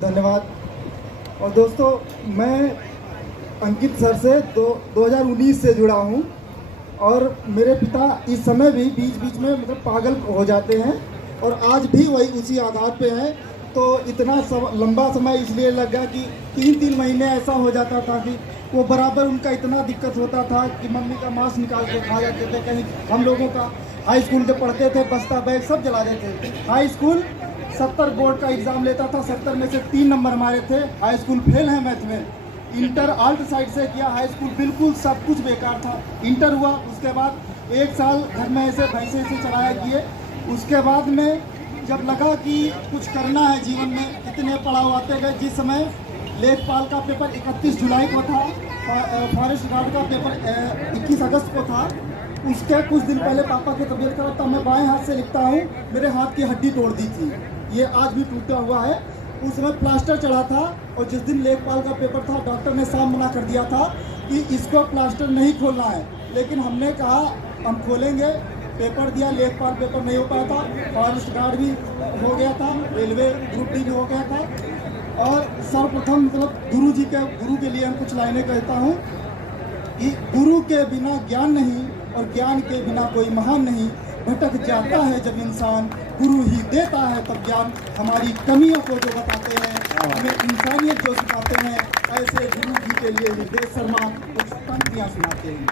धन्यवाद। और दोस्तों, मैं अंकित सर से 2019 से जुड़ा हूँ और मेरे पिता इस समय भी बीच बीच में मतलब पागल हो जाते हैं और आज भी वही उसी आधार पे हैं। तो इतना लंबा समय इसलिए लगा कि 3-3 महीने ऐसा हो जाता था कि वो बराबर उनका इतना दिक्कत होता था कि मम्मी का मांस निकाल के खा जाते थे। कहीं हम लोगों का हाई स्कूल जब पढ़ते थे बस्ता बैग सब जला देते थे। हाई स्कूल 70 बोर्ड का एग्ज़ाम लेता था, 70 में से 3 नंबर हमारे थे। हाई स्कूल फेल है मैथ में। इंटर आल्ट साइड से किया, हाई स्कूल बिल्कुल सब कुछ बेकार था। इंटर हुआ, उसके बाद 1 साल घर में ऐसे भैंसे से चलाया किए। उसके बाद में जब लगा कि कुछ करना है जीवन में, इतने पड़ाव आते गए। जिस समय लेखपाल का पेपर 31 जुलाई को था, फॉरेस्ट गार्ड का पेपर 21 अगस्त को था। उसके कुछ दिन पहले पापा की तबीयत खराब था, मैं बाएं हाथ से लिखता हूँ, मेरे हाथ की हड्डी तोड़ दी थी। ये आज भी टूटा हुआ है। उस समय प्लास्टर चढ़ा था और जिस दिन लेखपाल का पेपर था डॉक्टर ने साफ मना कर दिया था कि इसको प्लास्टर नहीं खोलना है। लेकिन हमने कहा हम खोलेंगे। पेपर दिया, लेखपाल पेपर नहीं हो पाया था। फॉरेस्ट गार्ड भी हो गया था, रेलवे ग्रुप डी भी हो गया था। और सर्वप्रथम मतलब गुरु के लिए हम कुछ लाइनें कहता हूँ कि गुरु के बिना ज्ञान नहीं और ज्ञान के बिना कोई महान नहीं। भटक जाता है जब इंसान, गुरु ही देता है तब ज्ञान। हमारी कमियों को जो बताते हैं, हमें इंसानियत जो सिखाते हैं, ऐसे गुरु जी के लिए निर्देश शर्मा कुछ पंक्तियाँ सुनाते हैं।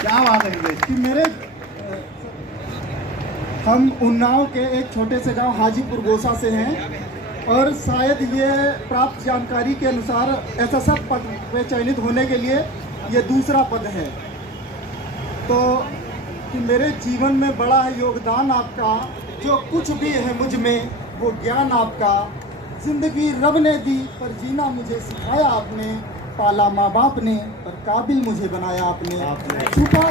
क्या बात है कि मेरे हम उन्नाव के एक छोटे से गांव हाजीपुर गोसा से हैं और शायद ये प्राप्त जानकारी के अनुसार एसएसएफ पद पे चयनित होने के लिए ये दूसरा पद है। तो कि मेरे जीवन में बड़ा है योगदान आपका, जो कुछ भी है मुझ में वो ज्ञान आपका। जिंदगी रब ने दी पर जीना मुझे सिखाया आपने। पाला माँ बाप ने पर काबिल मुझे बनाया आपने। छुपा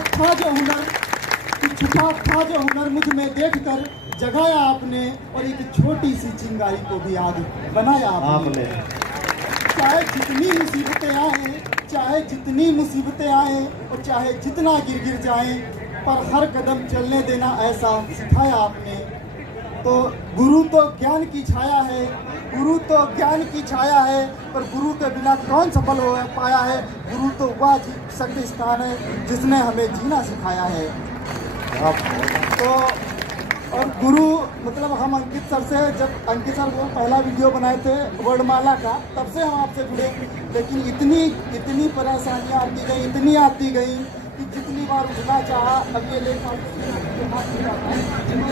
था जो हुनर मुझ में देखकर जगाया आपने और एक छोटी सी चिंगारी को भी आग बनाया आपने। चाहे जितनी मुसीबतें आए और चाहे जितना गिर जाए, पर हर कदम चलने देना ऐसा सिखाया आपने। तो गुरु तो ज्ञान की छाया है, पर गुरु के बिना कौन सफल हो पाया है। गुरु तो वह शक्ति स्थान है जिसने हमें जीना सिखाया है। तो और गुरु मतलब हम अंकित सर से, जब अंकित सर वो पहला वीडियो बनाए थे वर्णमाला का, तब से हम आपसे जुड़े। लेकिन इतनी परेशानियाँ आती गई कि जितनी बार उठना चाहा, अब ये लेखपाल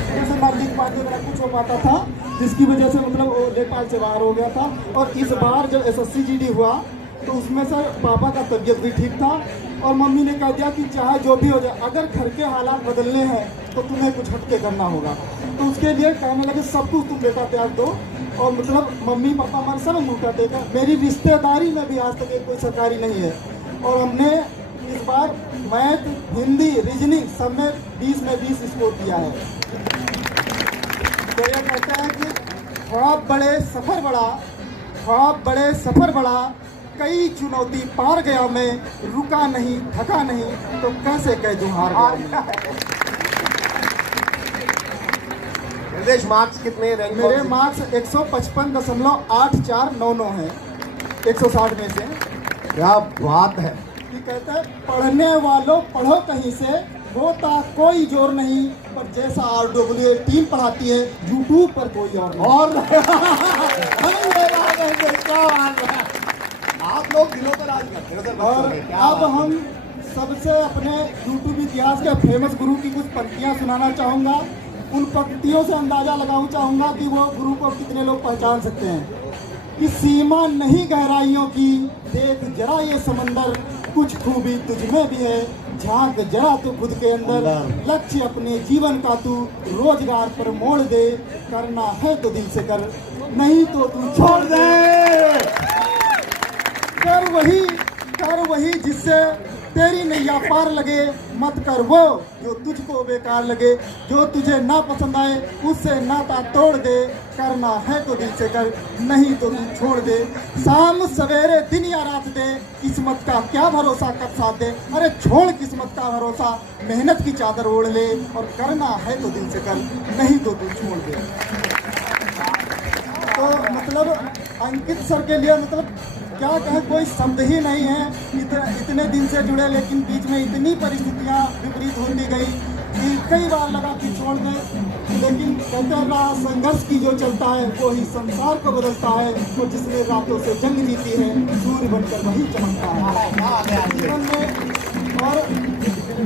जैसे ना लिख पाते मेरा कुछ हो पाता था, जिसकी वजह से मतलब वो लेखपाल से बाहर हो गया था। और इस बार जब SSC GD हुआ तो उसमें सर पापा का तबीयत भी ठीक था और मम्मी ने कह दिया कि चाहे जो भी हो जाए, अगर घर के हालात बदलने हैं तो तुम्हें कुछ हटके करना होगा। तो उसके लिए कहने लगे सब कुछ तुम बेटा त्याग दो। और मतलब मम्मी पापा हमारे सब अंगूठा टेका। मेरी रिश्तेदारी में भी आज तक एक कोई सरकारी नहीं है। और हमने इस बार मैथ, हिंदी, रीजनिंग सब में 20 में 20 स्कोर किया है। तो यह कहता है कि ख्वाब बड़े सफ़र बड़ा, कई चुनौती पार गया मैं, रुका नहीं थका नहीं तो कैसे कह दूं हार गया। निर्देश मार्क्स कितने रैंक? मेरे मार्क्स 155.8499 हैं 160 में से। क्या बात है। कहता है पढ़ने वालों पढ़ो कहीं से, होता कोई जोर नहीं, पर जैसा RWA टीम पढ़ाती है यूट्यूब पर कोई और आप लोग दिलों पर राज करते हैं। और अब हम सबसे अपने यूट्यूब इतिहास के फेमस गुरु की कुछ पंक्तियां सुनाना चाहूँगा। उन पंक्तियों से अंदाजा लगाना चाहूँगा कि वो गुरु को कितने लोग पहचान सकते हैं। कि सीमा नहीं गहराइयों की, देख जरा ये समंदर, कुछ खूबी तुझमें भी है, झांक जरा तो खुद के अंदर। लक्ष्य अपने जीवन का तू रोजगार पर मोड़ दे, करना है तो दिल से कर, नहीं तो तू छोड़ दे। कर वही जिससे तेरी नैया पार लगे, मत कर वो जो तुझको बेकार लगे। जो तुझे ना पसंद आए उससे नाता तोड़ दे, करना है तो दिल से कर, नहीं तो तू छोड़ दे। शाम सवेरे दिन या रात दे, किस्मत का क्या भरोसा कब साथ दे। अरे छोड़ किस्मत का भरोसा, मेहनत की चादर ओढ़ ले, और करना है तो दिल से कर, नहीं तो तू छोड़ दे। मतलब अंकित सर के लिए मतलब क्या कहें, कोई शब्द ही नहीं है। इतने दिन से जुड़े, लेकिन बीच में इतनी परिस्थितियाँ विपरीत होती गई कि कई बार लगा कि छोड़ दें, लेकिन कहते हैं रहा संघर्ष की जो चलता है वो ही संसार को बदलता है। और जिसने रातों से जंग जीती है, सूर्य बनकर वही चमकता है जीवन में। और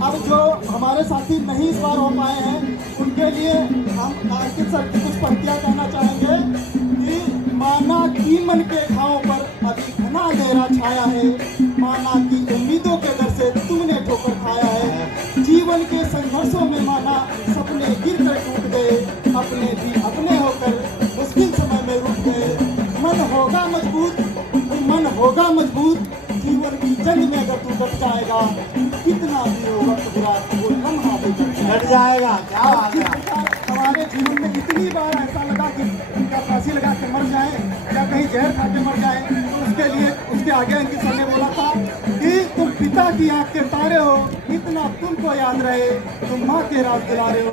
अब जो हमारे साथी नहीं इस बार हो पाए हैं, उनके लिए हम अंकित सर की कुछ पंक्तियाँ कहना चाहेंगे कि माना की मन के घावों पर अभी घना अंधेरा छाया है, माना की उम्मीदों के डर से तुमने ठोकर खाया है, जीवन के संघर्षों में माना सपने गिर कर टूट गए, अपने भी अपने होकर मुश्किल समय में रुक गए। मन होगा मजबूत, मन होगा मजबूत, जीवन की जंग में अगर तू डट जाएगा, कितना भी होगा तो बुरा वो लम्हा भी हट जाएगा। क्या बात है। हमारे जीवन में इतनी बार ऐसा लगा कि क्या फांसी लगा के मर जाए या कहीं जहर खा के मर जाए, तो उसके लिए उसके आगे अंकित सर ने बोला था कि तुम पिता की आंख के तारे हो, इतना तुमको याद रहे, तुम माँ के राज दिला रहे हो।